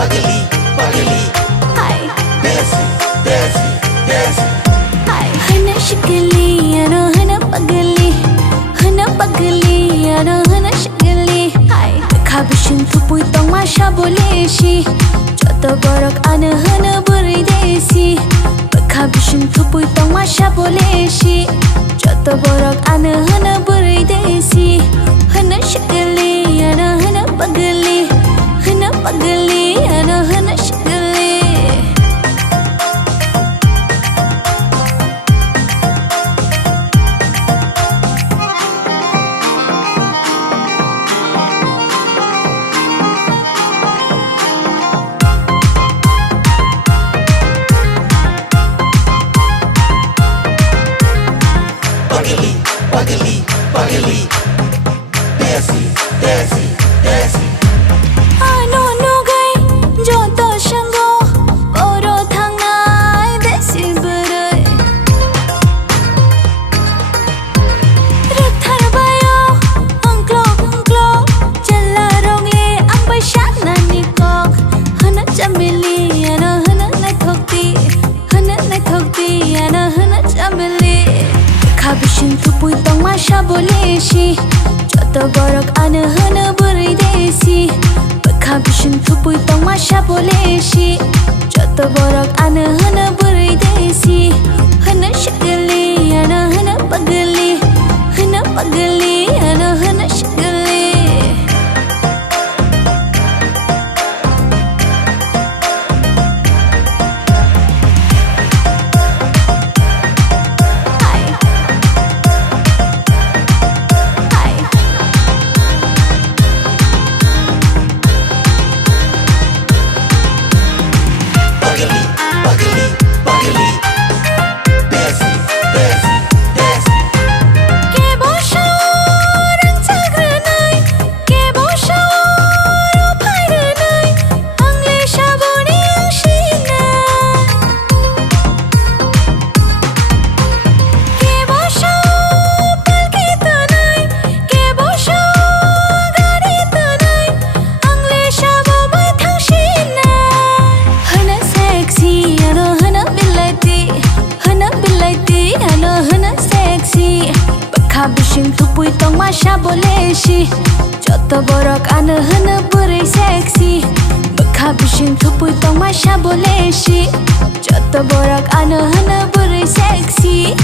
pagli, pagli. Hi. Desi, desi, desi. Hi. Hana shikali, ano hana pagli. Hana pagli, ano hana shikali. Hi. Kabishin tupui tong masha boleshi. Joto borok ana hana buri desi. Kabishin tupui tong masha boleshi. Joto borok ana hana buri desi. Hana shikali, ano hana pagli. Hana pagli, ano hana shikali. Pagli, pagli, pagli. Desi, desi, desi. Ano nugai joto shango oro thangnai desi burai rathar bayo angklo challa rongle ang paisa nani kok hana chameli ano hana nai thokti ano hana chameli kabishin tupui tong masha boleshi joto borok ana hana buri desi Kabishin tupui tong masha boleshi Joto borok ana hana buri desi Hana shikali, ana hana pagli Hana pagli, ana hana shikali Hi. Hi. Pagli, pagli, pagli. Desi, desi, desi. Ke boshor ang sagranay Ke boshor upayranay Ang lesha boni ang shinay Ke boshor palkitanay Ke boshor garitanay Ang lesha bobay thang shinay Hana sexy ano hana bilati ano hana sexy Kabishin tupui tong masha boleshi Joto borok ana hana buri sexy Kabishin tupui tong masha boleshi Joto borok ana hana buri sexy